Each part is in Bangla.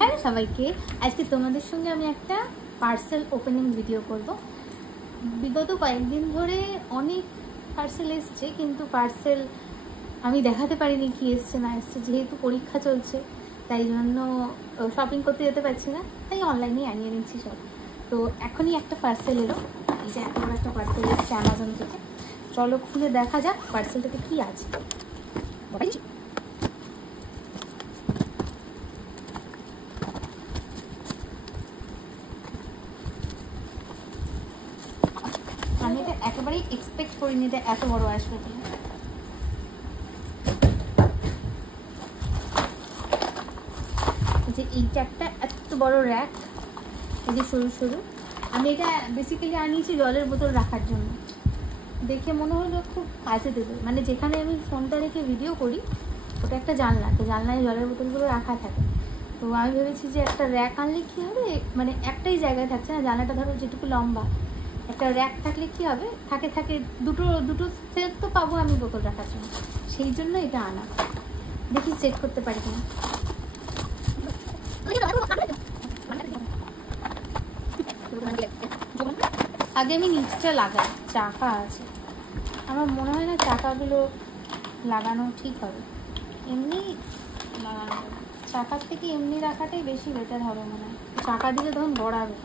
হ্যালো সবাইকে, আজকে তোমাদের সঙ্গে আমি একটা পার্সেল ওপেনিং ভিডিও করব। বিগত কয়েকদিন ধরে অনেক পার্সেল এসছে, কিন্তু পার্সেল আমি দেখাতে পারিনি কি এসছে না এসছে, যেহেতু পরীক্ষা চলছে তাই জন্য শপিং করতে যেতে পারছি না, তাই অনলাইনেই আনিয়ে নিচ্ছি সব। তো এখনই একটা পার্সেল এলো, এই যে এত বড় একটা পার্সেল এসছে অ্যামাজন থেকে। চলো খুলে দেখা যাক পার্সেলটাতে কি আছে। আমি এটা একেবারেই এক্সপেক্ট করিনি এটা এত বড় আসবে বলে। যে এইটা একটা এত বড় র্যাক, এই যে সরু সরু। আমি এটা বেসিক্যালি আনিয়েছি জলের বোতল রাখার জন্য। দেখে মনে হলো খুব কাছে দেবে, মানে যেখানে আমি ফোনটা রেখে ভিডিও করি ওটা একটা জানলা, তো জানলায় জলের বোতলগুলো রাখা থাকে। তো আমি ভেবেছি যে একটা র্যাক আনলে কী হবে, মানে একটাই জায়গায় থাকছে না, জানলাটা ধরো যেটুকু লম্বা, একটা র্যাক থাকলে কি হবে, থাকে দুটো সেলফ তো পাবো আমি বোতল রাখার জন্য, সেই জন্য এটা আনা। দেখি চেক করতে পারি কিনা। আগে আমি নিচটা লাগাই, চাকা আছে, আমার মনে হয় না চাকাগুলো লাগানো ঠিক হবে, এমনি লাগানো হবে। চাকার থেকে এমনি রাখাটাই বেশি বেটার হবে মনে হয়। চাকা দিলে তখন গড়াবে।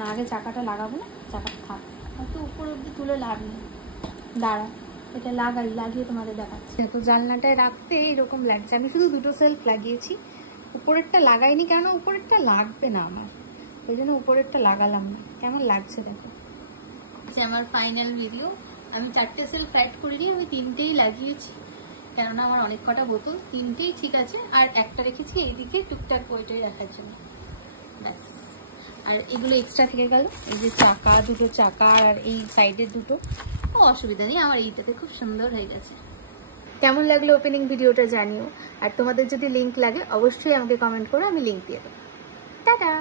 না আগে চাকাটা লাগাবো না, চাকা থাক, হয়তো উপর অব্দি তুলে লাভ নেই। দাঁড়া এটা লাগিয়ে তোমাদের দেখাচ্ছি। তো জানলাটায় রাখতে এরকম লাগছে। আমি শুধু দুটো সেলফ লাগিয়েছি, উপরেরটা লাগাইনি, কেন উপরেরটা লাগবে না আমার, ওই জন্য উপরেরটা লাগালাম না। কেমন লাগছে দেখো। আমার ফাইনাল ভিডিও, আমি 4টে সেলফ রাইট করিনি, আমি 3টেই লাগিয়েছি, কেননা আমার অনেক কটা বোতল, 3টেই ঠিক আছে, আর একটা রেখেছি এইদিকে টুকটাক ওইটাই রাখার জন্য, ব্যাস। আর এগুলো এক্সট্রা থেকে গেল, এই যে চাকা, দুটো চাকা আর এই সাইডের দুটো, অসুবিধা নেই, আমার এইটাতে খুব সুন্দর হয়ে গেছে। কেমন লাগলো ওপেনিং ভিডিওটা জানিও, আর তোমাদের যদি লিঙ্ক লাগে অবশ্যই আমাকে কমেন্ট করো, আমি লিঙ্ক দিয়ে দেবো। টাটা।